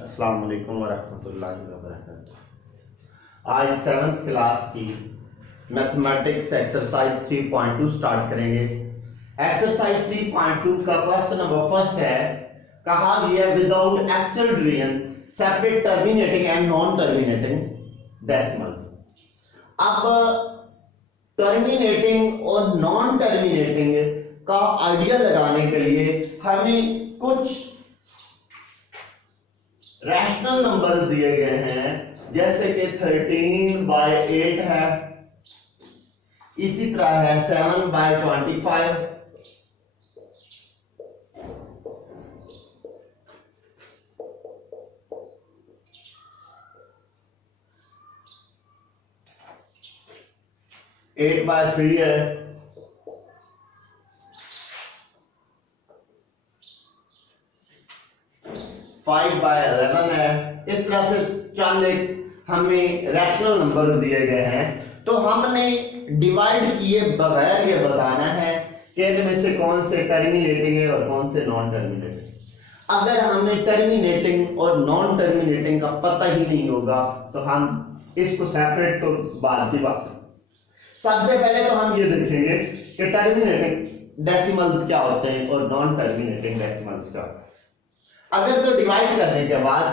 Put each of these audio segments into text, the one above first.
अस्सलाम वालेकुम वरहमतुल्लाहि वबरकातुहू। आज 7th क्लास की मैथमेटिक्स एक्सरसाइज 3.2 स्टार्ट करेंगे। एक्सरसाइज 3.2 का क्वेश्चन नंबर फर्स्ट है, कहा गया without actual division separate terminating and non terminating decimal. अब टर्मिनेटिंग और नॉन टर्मिनेटिंग का आइडिया लगाने के लिए हमें कुछ रैशनल नंबर्स दिए गए हैं, जैसे कि 13/8 है, इसी तरह है 7/25, एट बाय 3 है, 5/11 है। इस तरह से चंद हमें रैशनल नंबर्स दिए गए हैं, तो हमने डिवाइड किए बगैर ये बताना है कि इनमें से कौन से टर्मिनेटिंग है और कौन से नॉन टर्मिनेटिंग। अगर हमें टर्मिनेटिंग और नॉन टर्मिनेटिंग का पता ही नहीं होगा तो हम इसको सेपरेट तो बाद की बात। सबसे पहले तो हम ये देखेंगे कि टर्मिनेटिंग डेसिमल्स क्या होते हैं और नॉन टर्मिनेटिंग डेसिमल्स क्या होते हैं। अगर तो डिवाइड करने के बाद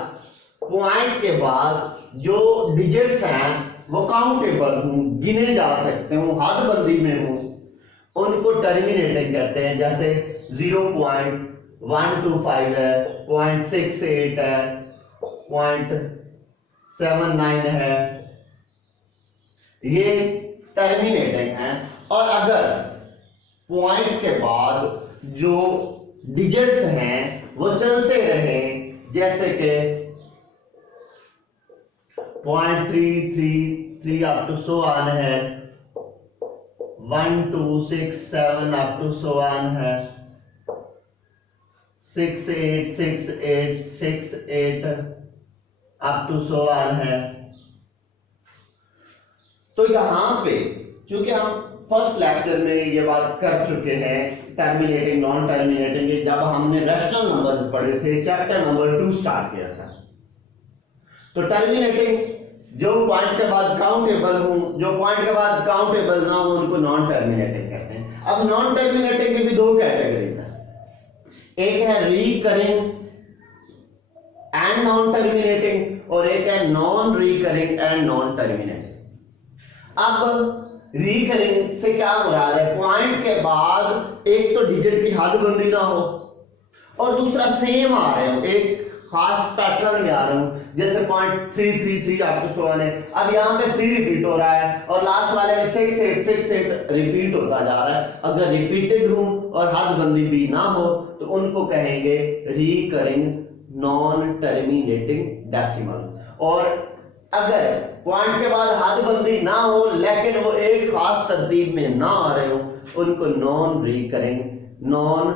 पॉइंट के बाद जो डिजिट्स हैं वो काउंटेबल हूं, गिने जा सकते हूं, हदबंदी में हूं, उनको टर्मिनेटिंग कहते हैं। जैसे 0.125 है, 0.68 है, 0.79 है, ये टर्मिनेटिंग है। और अगर पॉइंट के बाद जो डिजिट्स हैं वो चलते रहे, जैसे कि 0.333 अप टू सो ऑन है, 1267 अप टू सो ऑन है, 686868 अप टू सो ऑन है। तो यहां पे चूंकि हम फर्स्ट लेक्चर में ये बात कर चुके हैं टर्मिनेटिंग नॉन टर्मिनेटिंग, जब हमने रैशनल नंबर्स पढ़े थे, चैप्टर नंबर 2 स्टार्ट किया था। तो टर्मिनेटिंग जो पॉइंट के बाद काउंटेबल हूं, जो पॉइंट के बाद काउंटेबल ना हो, उनको नॉन टर्मिनेटिंग कहते हैं। अब नॉन टर्मिनेटिंग की भी दो कैटेगरीज हैं, एक है रिकरिंग एंड नॉन टर्मिनेटिंग और एक है non recurring and non terminating. अब रिकरिंग से क्या मुराद है, पॉइंट के बाद एक तो डिजिट की हदबंदी ना हो और दूसरा सेम आ रहे हो, एक खास पैटर्न में आ रहा हूं, जैसे 0.333 आपको सो है। अब यहां पे 3 रिपीट हो रहा है और लास्ट वाले में 6868 रिपीट होता जा रहा है। अगर रिपीटेड हूं और हदबंदी भी ना हो तो उनको कहेंगे रिकरिंग नॉन टर्मिनेटिंग डेसिमल। और अगर पॉइंट के बाद हदबंदी ना हो लेकिन वो एक खास तरतीब में ना आ रहे हो, उनको non recurring non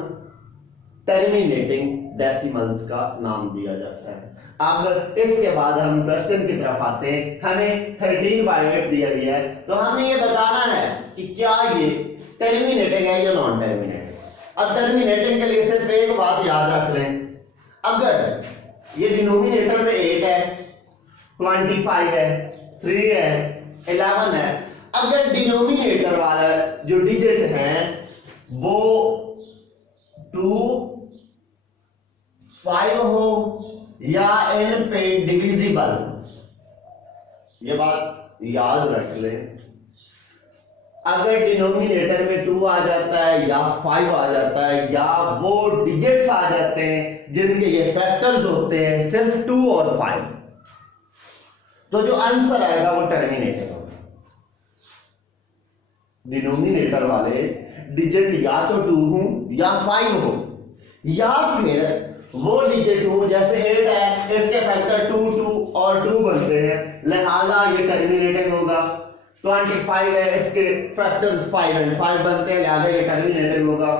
terminating decimals का नाम दिया जाता है। अब इसके बाद हम क्वेश्चन की तरफ आते हैं। हमें 13/8 दिया गया है, तो हमें ये बताना है कि क्या ये टर्मिनेटिंग है या नॉन टर्मिनेटिंग। अब टर्मिनेटिंग के लिए सिर्फ एक बात याद रख लें, अगर ये डिनोमिनेटर में 8 है, 25 है, 3 है, 11 है, अगर डिनोमिनेटर वाला जो डिजिट है वो 2, 5 हो या n पे डिविजिबल, ये बात याद रख लें। अगर डिनोमिनेटर में 2 आ जाता है या 5 आ जाता है या वो डिजिट्स आ जाते हैं जिनके ये फैक्टर्स होते हैं सिर्फ 2 और 5, तो जो आंसर आएगा वो टर्मिनेटिंग होगा। डिनोमिनेटर वाले डिजिट या तो 2 हो या 5 हो, या फिर वो डिजिट हो, जैसे 8 है, इसके फैक्टर 2 2 और 2 बनते हैं, लिहाजा ये टर्मिनेटिंग होगा। 25 है, इसके फैक्टर्स 5 एंड 5 बनते हैं, लिहाजा ये टर्मिनेटिंग होगा।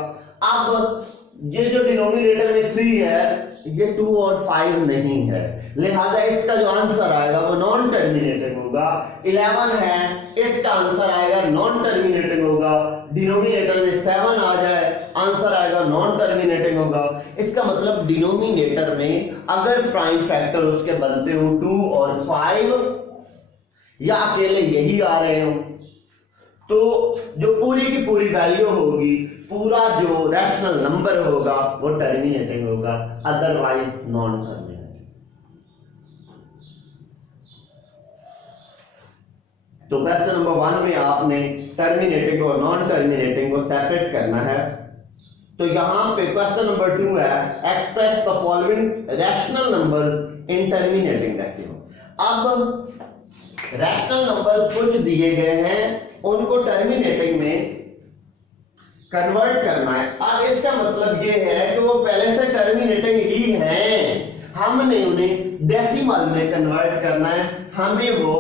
अब ये जो डिनोमिनेटर में 3 है, ये 2 और 5 नहीं है, लिहाजा इसका जो आंसर आएगा वो नॉन टर्मिनेटिंग होगा। होगा। 11 है, इसका आंसर आएगा नॉन टर्मिनेटिंग होगा। डिनोमिनेटर में 7 आ जाए, आंसर आएगा नॉन टर्मिनेटिंग होगा। इसका मतलब डिनोमिनेटर में अगर प्राइम फैक्टर उसके बनते हो 2 और 5 या अकेले यही आ रहे हो, तो जो पूरी की पूरी वैल्यू होगी, पूरा जो रैशनल नंबर होगा वो टर्मिनेटिंग होगा, अदरवाइज नॉन टर्मिनेटिंग। तो क्वेश्चन नंबर 1 में आपने टर्मिनेटिंग और नॉन टर्मिनेटिंग को सेपरेट करना है। तो यहां पे क्वेश्चन नंबर 2 है, express the following rational numbers in terminating decimal. अब रैशनल नंबर्स कुछ दिए गए हैं, उनको टर्मिनेटिंग में कन्वर्ट करना है। अब इसका मतलब ये है कि वो पहले से टर्मिनेटिंग ही हैं, हमने उन्हें डेसिमल में कन्वर्ट करना है। हमें वो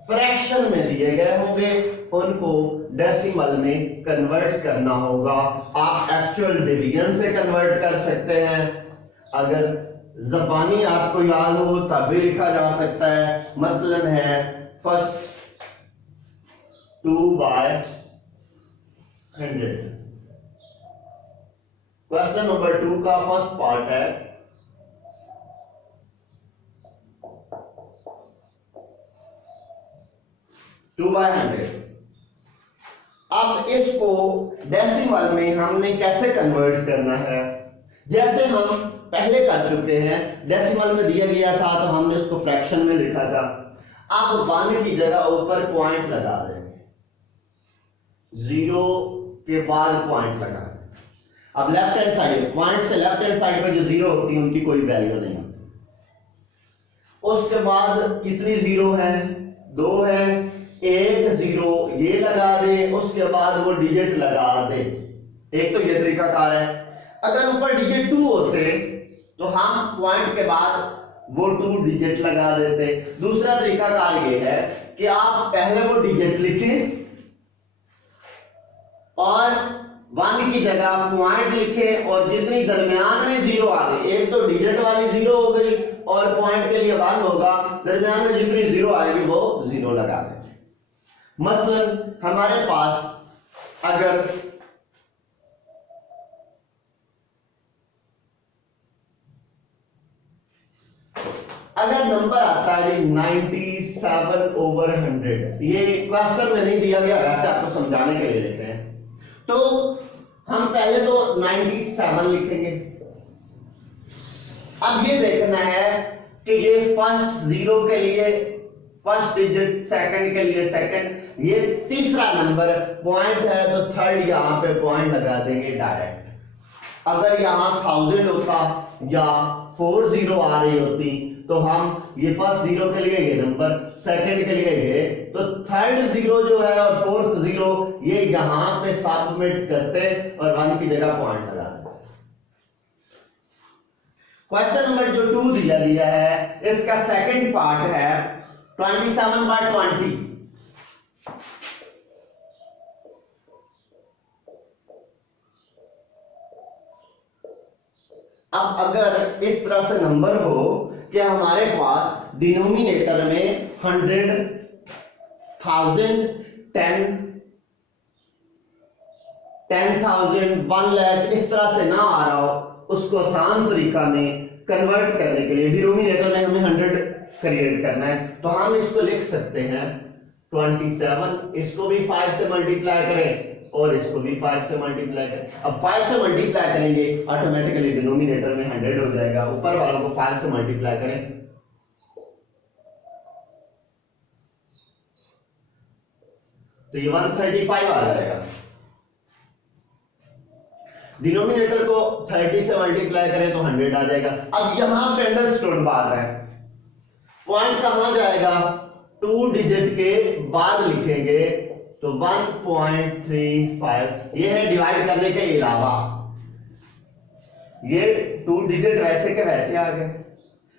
फ्रैक्शन में दिए गए होंगे, उनको डेसिमल में कन्वर्ट करना होगा। आप एक्चुअल डिवीजन से कन्वर्ट कर सकते हैं, अगर ज़बानी आपको याद हो तब भी लिखा जा सकता है। मसलन है फर्स्ट 2/100। क्वेश्चन नंबर 2 का फर्स्ट पार्ट है 2/100। अब इसको डेसिमल में हमने कैसे कन्वर्ट करना है? जैसे हम पहले कर चुके हैं, डेसिमल में दिया गया था तो हमने उसको फ्रैक्शन में लिखा था। अब 1 की जगह ऊपर पॉइंट लगा देंगे, 0 के बाद पॉइंट लगा देंगे। अब लेफ्ट हैंड साइड, पॉइंट से लेफ्ट हैंड साइड पे जो 0 होती है उनकी कोई वैल्यू नहीं होती। उसके बाद कितनी 0 है? 2 है। 1 0 ये लगा दे, उसके बाद वो डिजिट लगा दे। एक तो ये तरीका कार है। अगर ऊपर डिजिट 2 होते तो हम पॉइंट के बाद वो 2 डिजिट लगा देते। दूसरा तरीका कार ये है कि आप पहले वो डिजिट लिखें और 1 की जगह पॉइंट लिखें, और जितनी दरमियान में 0 आ गई, एक तो डिजिट वाली 0 हो गई और पॉइंट के लिए 1 होगा, दरमियान में जितनी 0 आएगी वो 0 लगा दें। मसलन हमारे पास अगर नंबर आता है 97/100, ये क्वेश्चन में नहीं दिया गया, वैसे आपको समझाने के लिए लिख रहे हैं। तो हम पहले तो 97 लिखेंगे। अब ये देखना है कि ये फर्स्ट 0 के लिए फर्स्ट डिजिट, सेकंड के लिए सेकंड, ये तीसरा नंबर पॉइंट है तो थर्ड यहां पे पॉइंट लगा देंगे डायरेक्ट। अगर यहां 1000 होता या 40 आ रही होती तो हम ये फर्स्ट 0 के लिए ये नंबर, सेकंड के लिए ये, तो थर्ड 0 जो है और फोर्थ 0 ये यहां पे सबमिट करते और 1 की जगह पॉइंट लगा देते। क्वेश्चन नंबर जो 2 दिया गया है, इसका सेकंड पार्ट है 27/20। अब अगर इस तरह से नंबर हो कि हमारे पास डिनोमिनेटर में 100, 1000, 10,000, 1 लाख इस तरह से ना आ रहा हो, उसको आसान तरीका में कन्वर्ट करने के लिए डिनोमिनेटर में हमें 100 क्रिएट करना है, तो हम इसको लिख सकते हैं 27, इसको भी 5 से मल्टीप्लाई करें और इसको भी 5 से मल्टीप्लाई करें। अब 5 से मल्टीप्लाई करेंगे ऑटोमेटिकली डिनोमिनेटर में 100 हो जाएगा, ऊपर वालों को 5 से मल्टीप्लाई करें तो ये 135 आ जाएगा। डिनोमिनेटर को 30 से मल्टीप्लाई करें तो 100 आ जाएगा। अब यहां पे अंडरस्टूड बात है, पॉइंट कहां जाएगा? 2 डिजिट के बाद लिखेंगे तो 1.35, ये है डिवाइड करने के अलावा। ये 2 डिजिट वैसे के वैसे आ गए,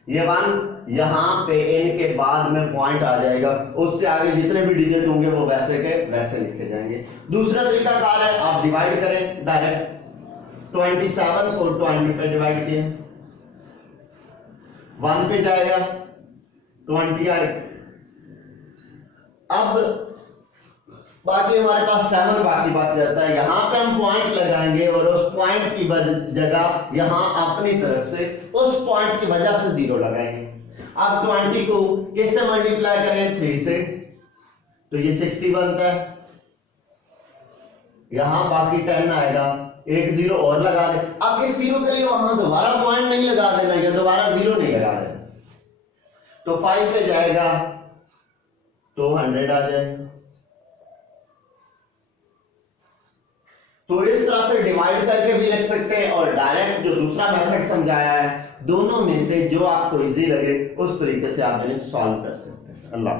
ये 1 यहां पे n के बाद में पॉइंट आ जाएगा, उससे आगे जितने भी डिजिट होंगे वो वैसे के वैसे लिखे जाएंगे। दूसरा तरीका कार है, आप डिवाइड करें डायरेक्ट, 27 को 20 पे डिवाइड किए, 1 पे जाएगा 20 अब बाकी हमारे पास 7 बाकी बच जाता है। यहां पे हम पॉइंट लगाएंगे और उस पॉइंट की जगह यहां अपनी तरफ से उस पॉइंट की वजह से 0 लगाएंगे। अब 20 को किससे मल्टीप्लाई करें? 3 से, तो ये 60 बनता है। यहां बाकी 10 आएगा, एक 0 और लगा दे। अब इस 0 के लिए वहां दोबारा पॉइंट नहीं लगा देना या दोबारा 0 नहीं लगा देना, तो 5 पे जाएगा तो 100 आ जाएगा। तो इस तरह से डिवाइड करके भी लिख सकते हैं और डायरेक्ट जो दूसरा मेथड समझाया है, दोनों में से जो आपको इजी लगे उस तरीके से आप इन्हें सॉल्व कर सकते हैं। अल्लाह।